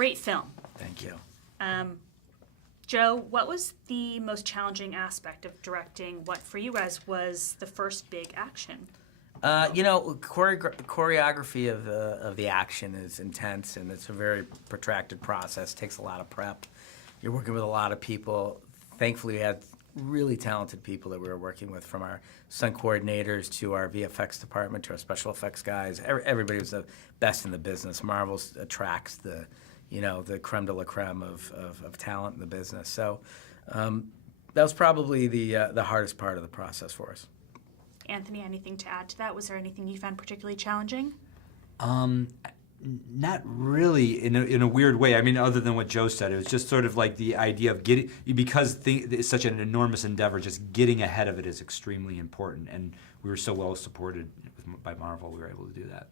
Great film. Thank you. Joe, what was the most challenging aspect of directing what for you guys was the first big action? Choreography of the action is intense, and it's a very protracted process. Takes a lot of prep. You're working with a lot of people. Thankfully, we had really talented people that we were working with, from our stunt coordinators to our VFX department to our special effects guys. Everybody was the best in the business. Marvel attracts the creme de la creme of talent in the business. So that was probably the hardest part of the process for us. Anthony, anything to add to that? Was there anything you found particularly challenging? Not really in a weird way. I mean, other than what Joe said, it was just sort of like the idea of getting, because it's such an enormous endeavor, just getting ahead of it is extremely important. And we were so well supported by Marvel, we were able to do that.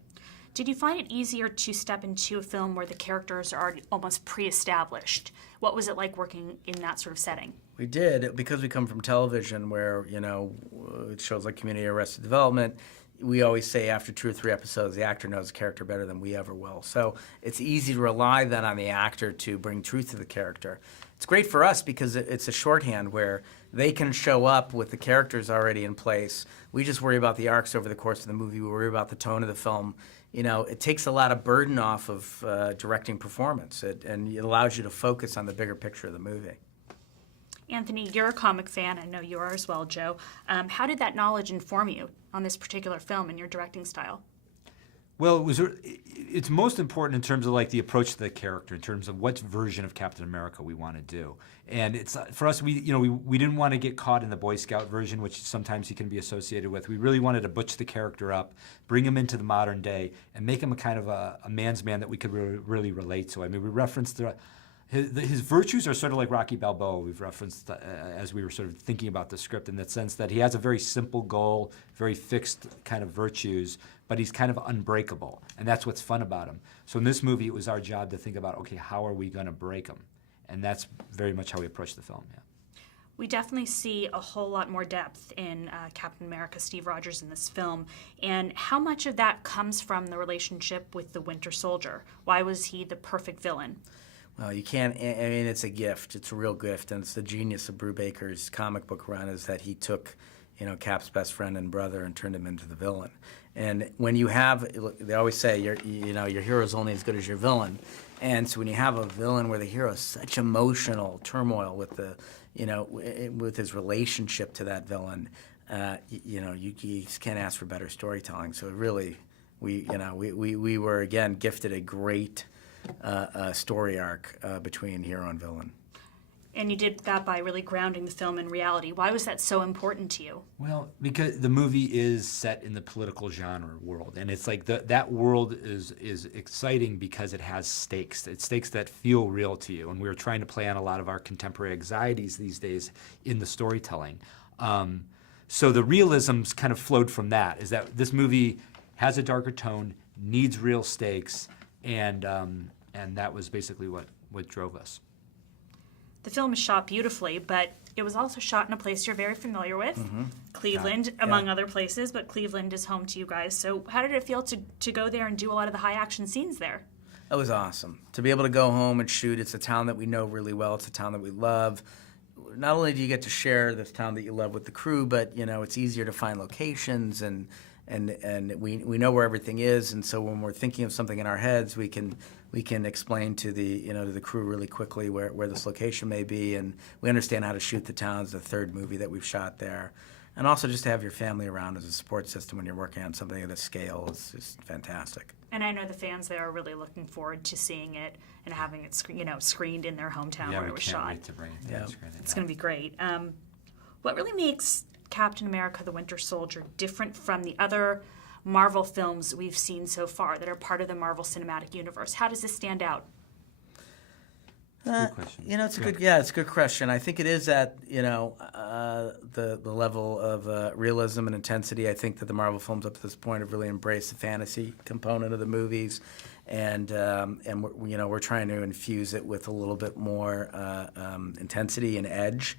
Did you find it easier to step into a film where the characters are already almost pre-established? What was it like working in that sort of setting? We did, because we come from television where, it shows like Community, Arrested Development. We always say after 2 or 3 episodes, the actor knows the character better than we ever will. So it's easy to rely then on the actor to bring truth to the character. It's great for us because it's a shorthand where they can show up with the characters already in place. We just worry about the arcs over the course of the movie. We worry about the tone of the film. It takes a lot of burden off of directing performance, and it allows you to focus on the bigger picture of the movie. Anthony, you're a comic fan. I know you are as well, Joe. How did that knowledge inform you on this particular film and your directing style? Well, it's most important in terms of like the approach to the character, in terms of what version of Captain America we want to do. And it's for us, we didn't want to get caught in the Boy Scout version, which sometimes he can be associated with. We really wanted to butch the character up, bring him into the modern day, and make him a kind of a man's man that we could really relate to. I mean, we referenced his virtues are sort of like Rocky Balboa. We've referenced as we were sort of thinking about the script, in that sense that he has a very simple goal, very fixed kind of virtues, but he's kind of unbreakable, and that's what's fun about him. So in this movie, it was our job to think about, okay, how are we going to break him? And that's very much how we approached the film. Yeah. We definitely see a whole lot more depth in Captain America, Steve Rogers, in this film. And how much of that comes from the relationship with the Winter Soldier? Why was he the perfect villain? Well, you can't, I mean, it's a gift. It's a real gift, and it's the genius of Brubaker's comic book run, is that he took, Cap's best friend and brother and turned him into the villain. And when you have, they always say, your hero's only as good as your villain. And so when you have a villain where the hero is such emotional turmoil with with his relationship to that villain, you just can't ask for better storytelling. So really, we were again gifted a great story arc between hero and villain. And you did that by really grounding the film in reality. Why was that so important to you? Well, because the movie is set in the political genre world, and it's like that world is exciting because it has stakes. It's stakes that feel real to you, and we were trying to play on a lot of our contemporary anxieties these days in the storytelling. So the realisms kind of flowed from that, is that this movie has a darker tone, needs real stakes, and that was basically what drove us. The film is shot beautifully, but it was also shot in a place you're very familiar with, Cleveland, Yeah. among other places, but Cleveland is home to you guys. So how did it feel to go there and do a lot of the high-action scenes there? It was awesome. To be able to go home and shoot, it's a town that we know really well. It's a town that we love. Not only do you get to share this town that you love with the crew, but, it's easier to find locations, and we know where everything is, and so when we're thinking of something in our heads, we can explain to the crew really quickly where this location may be, and we understand how to shoot the town. It's the 3rd movie that we've shot there. And also just to have your family around as a support system when you're working on something at this scale is just fantastic. And I know the fans there are really looking forward to seeing it and having it screened in their hometown where it was shot. Yeah, we can't wait to bring it to the screen. It's going to be great. What really makes Captain America: The Winter Soldier different from the other Marvel films we've seen so far that are part of the Marvel Cinematic Universe? How does this stand out? Good question. It's a good question. I think it is at the level of realism and intensity. I think that the Marvel films up to this point have really embraced the fantasy component of the movies, and we're trying to infuse it with a little bit more intensity and edge.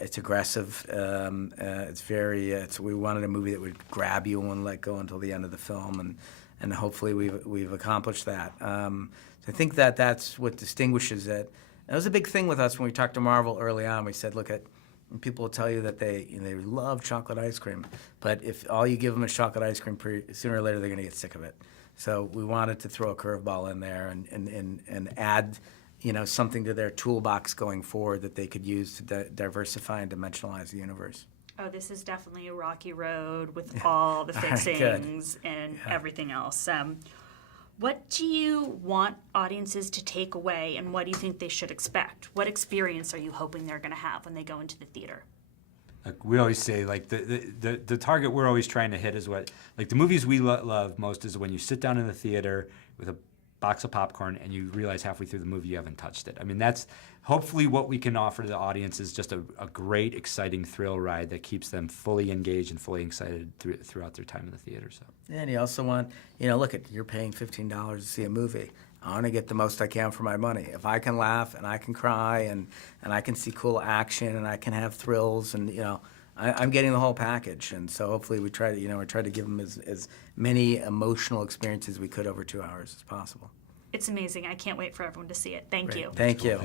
It's aggressive. We wanted a movie that would grab you and let go until the end of the film, and hopefully we've accomplished that. So I think that that's what distinguishes it. That was a big thing with us when we talked to Marvel early on. We said, look, people will tell you that they love chocolate ice cream, but if all you give them is chocolate ice cream, sooner or later they're going to get sick of it. So we wanted to throw a curveball in there and add something to their toolbox going forward that they could use to diversify and dimensionalize the universe. Oh, this is definitely a rocky road with all the All right, fixings and everything else. What do you want audiences to take away, and what do you think they should expect? What experience are you hoping they're going to have when they go into the theater? Like we always say, like the target we're always trying to hit is what, like the movies we love most is when you sit down in the theater with a box of popcorn and you realize halfway through the movie you haven't touched it. I mean, that's hopefully what we can offer to the audience is just a great, exciting thrill ride that keeps them fully engaged and fully excited throughout their time in the theater. So. And you also want, look, you're paying $15 to see a movie. I want to get the most I can for my money. If I can laugh and I can cry and I can see cool action and I can have thrills and, I'm getting the whole package. And so hopefully we try to give them as many emotional experiences we could over 2 hours as possible. It's amazing. I can't wait for everyone to see it. Thank Great. you. Thank you.